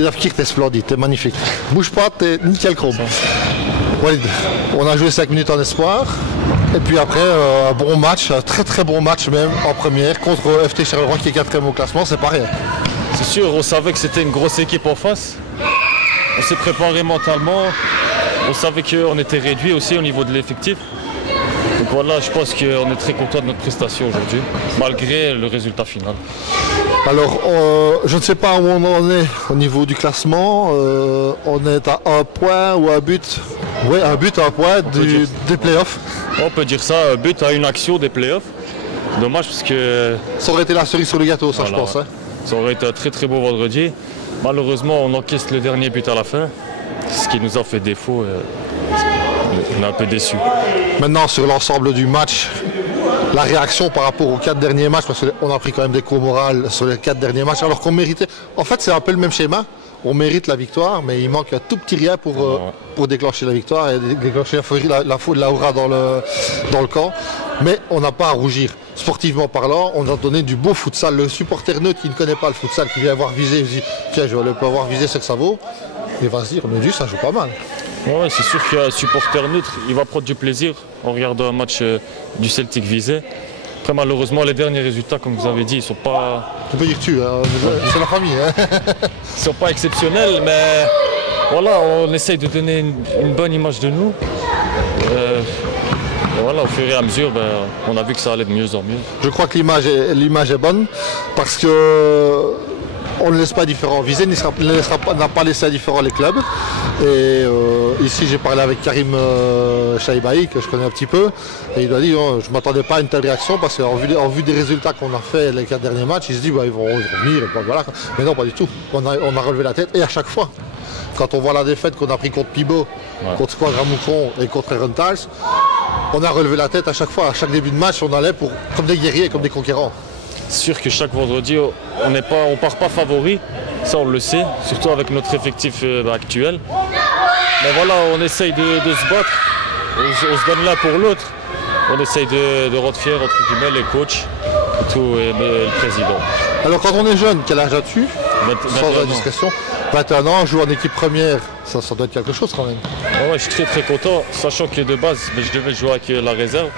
Walid Afkir, t'es splendide, t'es magnifique. Bouge pas, t'es nickel chrome. Walid, on a joué 5 minutes en espoir. Et puis après, un bon match, un très très bon match même en première contre FT Charleroi qui est 4e au classement, c'est pas rien. C'est sûr, on savait que c'était une grosse équipe en face. On s'est préparé mentalement. On savait qu'on était réduit aussi au niveau de l'effectif. Donc voilà, je pense qu'on est très content de notre prestation aujourd'hui, malgré le résultat final. Alors, je ne sais pas où on en est au niveau du classement. On est à un point ou un but. Oui, un but, un point des playoffs. On peut dire ça, un but à une action des playoffs. Dommage parce que... Ça aurait été la cerise sur le gâteau, ça, voilà, je pense. Hein. Ça aurait été un très très beau vendredi. Malheureusement, on encaisse le dernier but à la fin, ce qui nous a fait défaut. On est un peu déçus. Maintenant, sur l'ensemble du match, la réaction par rapport aux 4 derniers matchs, parce qu'on a pris quand même des coups au moral sur les 4 derniers matchs, alors qu'on méritait... En fait, c'est un peu le même schéma. On mérite la victoire, mais il manque un tout petit rien pour déclencher la victoire et déclencher la aura dans le camp. Mais on n'a pas à rougir. Sportivement parlant, on a donné du beau futsal. Le supporter neutre qui ne connaît pas le futsal, qui vient avoir visé, il se dit tiens, je vais aller avoir visé ce que ça vaut. Et va se dire, mais lui, ça joue pas mal. Ouais, c'est sûr qu'un supporter neutre, il va prendre du plaisir en regardant un match du Celtic visé. Après, malheureusement, les derniers résultats, comme vous avez dit, ils sont pas... On peut dire tu, hein, c'est la famille. Hein. Ils sont pas exceptionnels, mais voilà, on essaye de donner une bonne image de nous. Et voilà, au fur et à mesure, on a vu que ça allait de mieux en mieux. Je crois que l'image est bonne parce que on ne laisse pas différent. Visé n'a pas laissé indifférent les clubs. Et ici, j'ai parlé avec Karim Chaibaï, que je connais un petit peu. Et il a dit, je ne m'attendais pas à une telle réaction parce qu'en vue des résultats qu'on a fait les 4 derniers matchs, il se dit, ils vont revenir. Et voilà. Mais non, pas du tout. On a relevé la tête. Et à chaque fois, quand on voit la défaite qu'on a pris contre Pibo, contre Square Ramoucron et contre Rentals, on a relevé la tête à chaque fois. À chaque début de match, on allait comme des guerriers, comme des conquérants. C'est sûr que chaque vendredi, on ne part pas favori, ça on le sait, surtout avec notre effectif actuel. Mais voilà, on essaye de se battre, on se donne l'un pour l'autre. On essaye de rendre fiers entre guillemets les coachs et le président. Alors quand on est jeune, quel âge as-tu? Sans indiscrétion. 21 ans, joue en équipe première, ça doit être quelque chose quand même. Ouais, je suis très très content, sachant que de base, je devais jouer avec la réserve.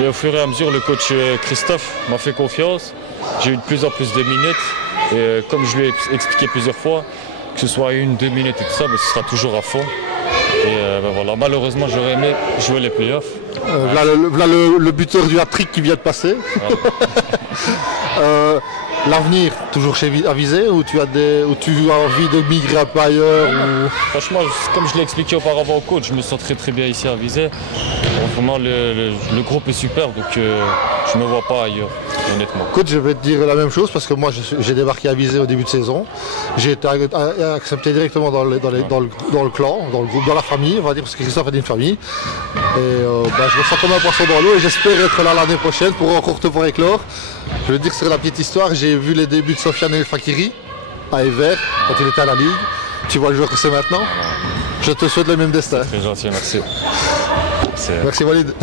Mais au fur et à mesure, le coach Christophe m'a fait confiance. J'ai eu de plus en plus de minutes. Et comme je lui ai expliqué plusieurs fois, que ce soit 1-2 minutes et tout ça, mais ce sera toujours à fond. Et voilà, malheureusement, j'aurais aimé jouer les playoffs. Voilà le buteur du hat-trick qui vient de passer. Ouais. L'avenir, toujours chez Avisé ou tu as envie de migrer un peu ailleurs ou... Franchement, comme je l'ai expliqué auparavant au coach, je me sens très très bien ici à Avisé. Vraiment, le groupe est super, donc je ne me vois pas ailleurs, honnêtement. Coach, je vais te dire la même chose parce que moi j'ai débarqué à Avisé au début de saison. J'ai été accepté directement dans le clan, dans le groupe, dans la famille, on va dire, parce que Christophe a dit une famille. Et je me sens comme un poisson dans l'eau et j'espère être là l'année prochaine pour encore te voir éclore. Je veux dire sur la petite histoire, j'ai vu les débuts de Sofiane El Fakiri à Ever quand il était à la Ligue. Tu vois le joueur que c'est maintenant. Je te souhaite le même destin. C'est gentil, merci. Merci Walid.